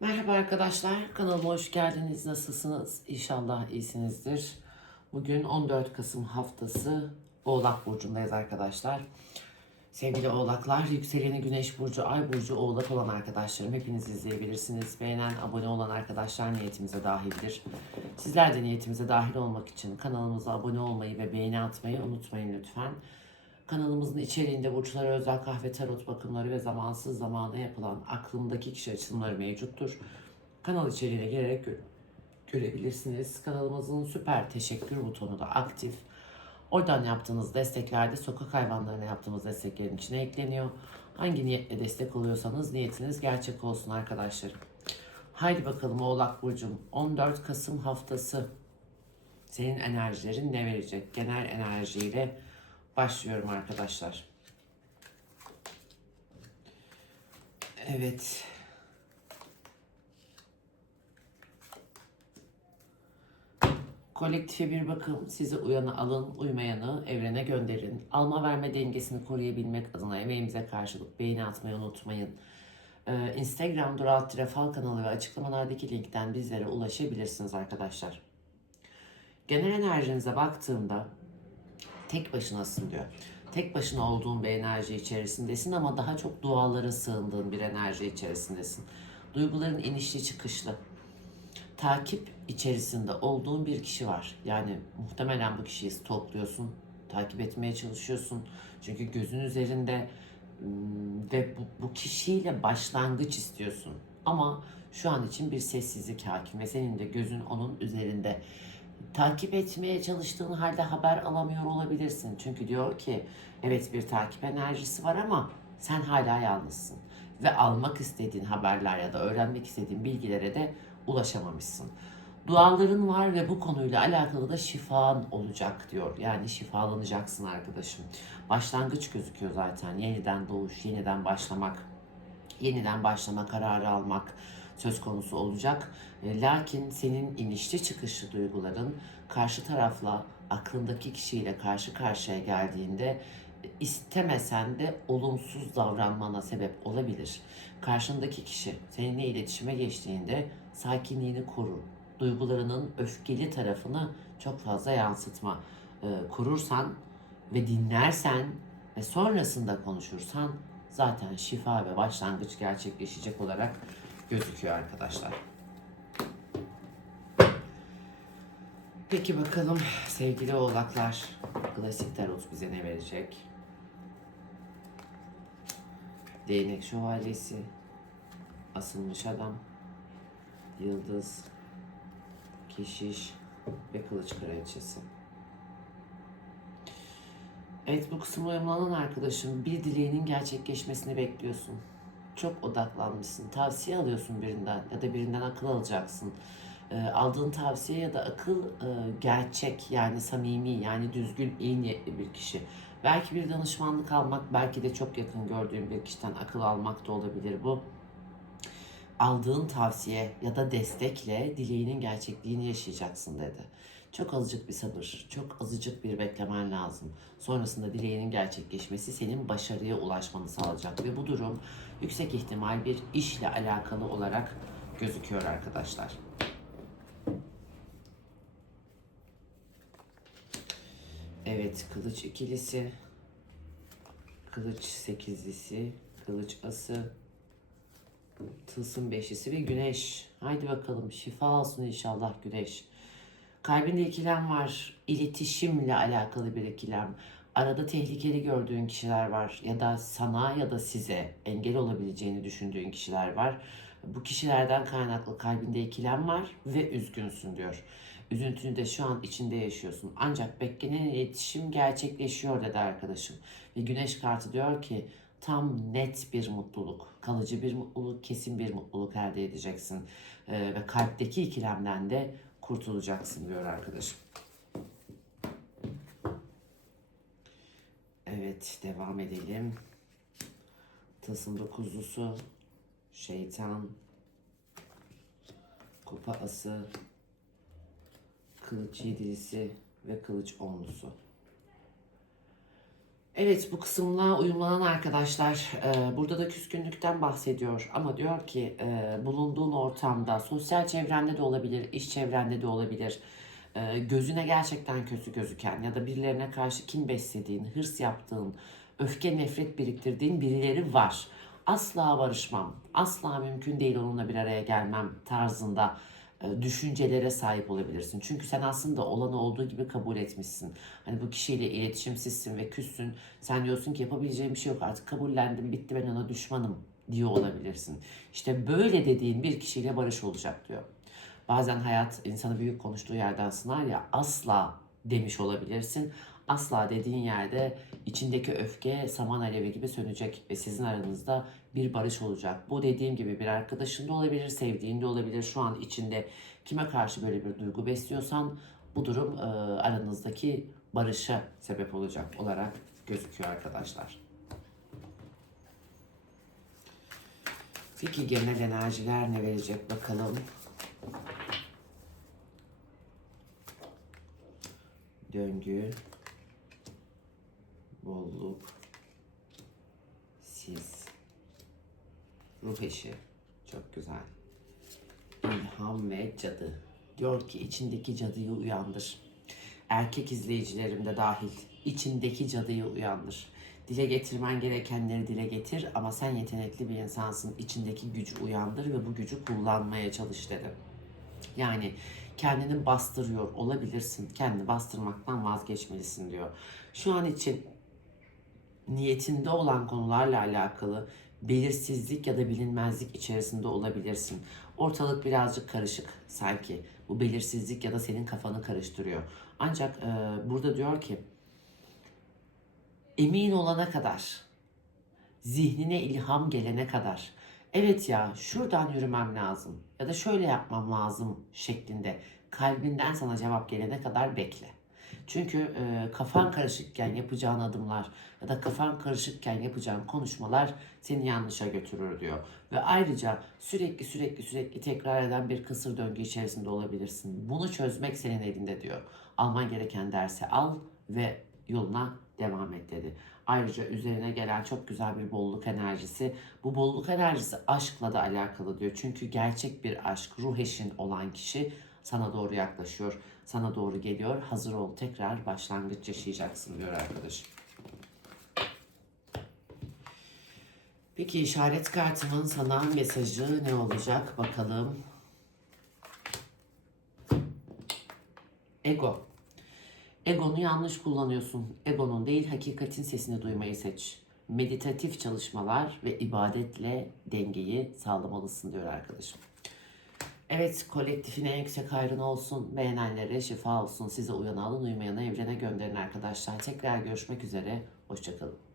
Merhaba arkadaşlar, kanalıma hoş geldiniz. Nasılsınız? İnşallah iyisinizdir. Bugün 14 Kasım haftası Oğlak Burcu'ndayız arkadaşlar. Sevgili Oğlaklar, yükseleni Güneş Burcu, Ay Burcu, Oğlak olan arkadaşlarım hepiniz izleyebilirsiniz. Beğenen, abone olan arkadaşlar niyetimize dahildir. Sizler de niyetimize dahil olmak için kanalımıza abone olmayı ve beğeni atmayı unutmayın lütfen. Kanalımızın içeriğinde burçlara özel kahve tarot bakımları ve zamansız zamana yapılan aklımdaki kişi açılımları mevcuttur. Kanal içeriğine girerek gö- görebilirsiniz. Kanalımızın süper teşekkür butonu da aktif. Oradan yaptığınız desteklerde sokak hayvanlarına yaptığımız desteklerin içine ekleniyor. Hangi niyetle destek oluyorsanız niyetiniz gerçek olsun arkadaşlarım. Haydi bakalım Oğlak Burcu'm 14 Kasım haftası senin enerjilerin ne verecek? Genel enerjiyle başlıyorum arkadaşlar. Evet. Kolektife bir bakım. Sizi uyanı alın, uymayanı evrene gönderin. Alma verme dengesini koruyabilmek adına emeğimize karşılık beğeni atmayı unutmayın. Ee, Instagram Durat Refal kanalı ve açıklamalardaki linkten bizlere ulaşabilirsiniz arkadaşlar. Genel enerjinize baktığımda tek başınasın diyor. Tek başına olduğun bir enerji içerisindesin ama daha çok dualara sığındığın bir enerji içerisindesin. Duyguların inişli çıkışlı. Takip içerisinde olduğun bir kişi var. Yani muhtemelen bu kişiyi stalkluyorsun, takip etmeye çalışıyorsun. Çünkü gözün üzerinde ım, ve bu, bu kişiyle başlangıç istiyorsun. Ama şu an için bir sessizlik hakim ve senin de gözün onun üzerinde takip etmeye çalıştığın halde haber alamıyor olabilirsin. Çünkü diyor ki evet bir takip enerjisi var ama sen hala yalnızsın. Ve almak istediğin haberler ya da öğrenmek istediğin bilgilere de ulaşamamışsın. Duaların var ve bu konuyla alakalı da şifan olacak diyor. Yani şifalanacaksın arkadaşım. Başlangıç gözüküyor zaten. Yeniden doğuş, yeniden başlamak, yeniden başlama kararı almak söz konusu olacak. E, Lakin senin inişli çıkışlı duyguların karşı tarafla aklındaki kişiyle karşı karşıya geldiğinde e, istemesen de olumsuz davranmana sebep olabilir. Karşındaki kişi seninle iletişime geçtiğinde sakinliğini koru. Duygularının öfkeli tarafını çok fazla yansıtma. E, kurursan ve dinlersen ve sonrasında konuşursan zaten şifa ve başlangıç gerçekleşecek olarak gözüküyor arkadaşlar. Peki bakalım sevgili oğlaklar klasik tarot bize ne verecek? Değnek şövalyesi, asılmış adam, yıldız, keşiş ve kılıç kraliçesi. Evet bu kısım uyumlanan arkadaşım bir dileğinin gerçekleşmesini bekliyorsun. Çok odaklanmışsın. Tavsiye alıyorsun birinden ya da birinden akıl alacaksın. Ee, aldığın tavsiye ya da akıl e, gerçek yani samimi yani düzgün iyi niyetli bir kişi. Belki bir danışmanlık almak belki de çok yakın gördüğün bir kişiden akıl almak da olabilir bu. Aldığın tavsiye ya da destekle dileğinin gerçekliğini yaşayacaksın dedi. Çok azıcık bir sabır, çok azıcık bir beklemen lazım. Sonrasında dileğinin gerçekleşmesi senin başarıya ulaşmanı sağlayacak ve bu durum yüksek ihtimal bir işle alakalı olarak gözüküyor arkadaşlar. Evet, kılıç ikilisi, kılıç sekizlisi, kılıç ası, tılsım beşlisi ve güneş. Haydi bakalım şifa olsun inşallah güneş. Kalbinde ikilem var. İletişimle alakalı bir ikilem. Arada tehlikeli gördüğün kişiler var ya da sana ya da size engel olabileceğini düşündüğün kişiler var. Bu kişilerden kaynaklı kalbinde ikilem var ve üzgünsün diyor. Üzüntünü de şu an içinde yaşıyorsun. Ancak beklenen iletişim gerçekleşiyor dedi arkadaşım. Ve güneş kartı diyor ki tam net bir mutluluk, kalıcı bir mutluluk, kesin bir mutluluk elde edeceksin. Ee, ve kalpteki ikilemden de kurtulacaksın diyor arkadaşım. Evet devam edelim. Tılsım dokuzlusu, şeytan, kupa ası, kılıç yedilisi ve kılıç onlusu. Evet bu kısımla uyumlanan arkadaşlar e, burada da küskünlükten bahsediyor ama diyor ki e, bulunduğun ortamda sosyal çevrende de olabilir, iş çevrende de olabilir. E, gözüne gerçekten kötü gözüken ya da birilerine karşı kin beslediğin, hırs yaptığın, öfke nefret biriktirdiğin birileri var. Asla barışmam, asla mümkün değil onunla bir araya gelmem tarzında düşüncelere sahip olabilirsin. Çünkü sen aslında olanı olduğu gibi kabul etmişsin. Hani bu kişiyle iletişimsizsin ve küssün. Sen diyorsun ki yapabileceğim bir şey yok artık kabullendim bitti ben ona düşmanım diyor olabilirsin. İşte böyle dediğin bir kişiyle barış olacak diyor. Bazen hayat insanı büyük konuştuğu yerden sınar ya asla demiş olabilirsin. Asla dediğin yerde içindeki öfke saman alevi gibi sönecek ve sizin aranızda bir barış olacak. Bu dediğim gibi bir arkadaşın da olabilir, sevdiğin de olabilir. Şu an içinde kime karşı böyle bir duygu besliyorsan bu durum e, aranızdaki barışa sebep olacak olarak gözüküyor arkadaşlar. Peki genel enerjiler ne verecek bakalım. Döngü, bolluk, siz, ruh eşi. Çok güzel. İlham ve cadı. Diyor ki içindeki cadıyı uyandır. Erkek izleyicilerim de dahil. içindeki cadıyı uyandır. Dile getirmen gerekenleri dile getir ama sen yetenekli bir insansın. İçindeki gücü uyandır ve bu gücü kullanmaya çalış dedim. Yani kendini bastırıyor olabilirsin. Kendini bastırmaktan vazgeçmelisin diyor. Şu an için niyetinde olan konularla alakalı belirsizlik ya da bilinmezlik içerisinde olabilirsin. Ortalık birazcık karışık sanki. Bu belirsizlik ya da senin kafanı karıştırıyor. Ancak e, burada diyor ki emin olana kadar, zihnine ilham gelene kadar, evet ya şuradan yürümem lazım ya da şöyle yapmam lazım şeklinde kalbinden sana cevap gelene kadar bekle. Çünkü e, kafan karışıkken yapacağın adımlar ya da kafan karışıkken yapacağın konuşmalar seni yanlışa götürür diyor. Ve ayrıca sürekli sürekli sürekli tekrar eden bir kısır döngü içerisinde olabilirsin. Bunu çözmek senin elinde diyor. Alman gereken dersi al ve yoluna devam et dedi. Ayrıca üzerine gelen çok güzel bir bolluk enerjisi. Bu bolluk enerjisi aşkla da alakalı diyor. Çünkü gerçek bir aşk, ruh eşin olan kişi sana doğru yaklaşıyor, sana doğru geliyor. Hazır ol, tekrar başlangıç yaşayacaksın diyor arkadaşım. Peki işaret kartının sana mesajı ne olacak bakalım. Ego. Egonu yanlış kullanıyorsun. Egonun değil hakikatin sesini duymayı seç. Meditatif çalışmalar ve ibadetle dengeyi sağlamalısın diyor arkadaşım. Evet kolektifine en yüksek hayrın olsun. Beğenenlere şifa olsun. Size uyanı alın uymayana evrene gönderin arkadaşlar. Tekrar görüşmek üzere. Hoşçakalın.